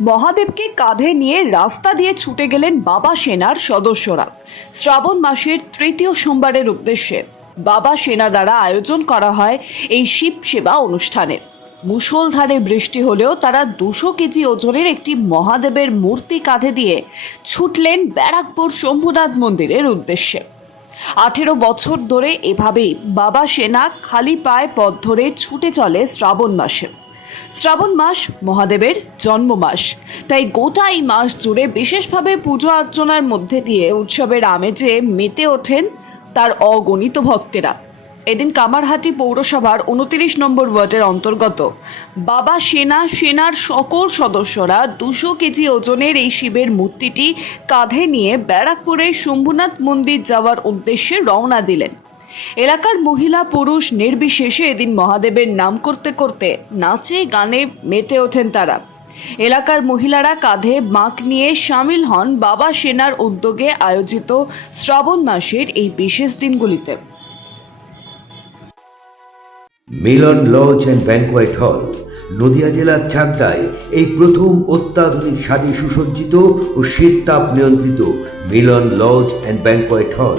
মহাদেবকে কাঁধে নিয়ে রাস্তা দিয়ে ছুটে গেলেন বাবা সেনার সদস্যরা। শ্রাবণ মাসের তৃতীয় সোমবারের উদ্দেশ্যে বাবা সেনা দ্বারা আয়োজন করা হয় এই শিব সেবা অনুষ্ঠানের মুষলধারে বৃষ্টি হলেও তারা দুশো কেজি ওজনের একটি মহাদেবের মূর্তি কাঁধে দিয়ে ছুটলেন ব্যারাকপুর শম্ভুনাথ মন্দিরের উদ্দেশ্যে। আঠেরো বছর ধরে এভাবেই বাবা সেনা খালি পায়ে পথ ধরে ছুটে চলে শ্রাবণ মাসে। শ্রাবণ মাস মহাদেবের জন্ম মাস। তাই গোটা এই মাস জুড়ে বিশেষভাবে পুজো অর্চনার মধ্যে দিয়ে উৎসবের আমেজে মেতে ওঠেন, তার অগণিত ভক্তেরা। এদিন কামারহাটি পৌরসভার উনতিরিশ নম্বর ওয়ার্ডের অন্তর্গত বাবা সেনা, সেনার সকল সদস্যরা দুশো কেজি ওজনের এই শিবের মূর্তিটি কাঁধে নিয়ে ব্যারাকপুরে শম্ভুনাথ মন্দির যাওয়ার উদ্দেশ্যে রওনা দিলেন। এলাকার মহিলা পুরুষ নির্বিশেষে এদিন মহাদেবের নাম করতে করতে নাচে গানে মেতে ওঠেন তারা। এলাকার মহিলারা কাঁধে বাঁক নিয়ে সামিল হন বাবা সেনার উদ্যোগে আয়োজিত শ্রাবণ মাসের এই বিশেষ দিনগুলিতে। মিলন লজ অ্যান্ড ব্যাংকোয়েট হল, নদিয়া জেলার চাকদায় এই প্রথম অত্যাধুনিক স্বাদে সুসজ্জিত ও শীততাপ নিয়ন্ত্রিত মিলন লজ অ্যান্ড ব্যাংকোয়েট হল।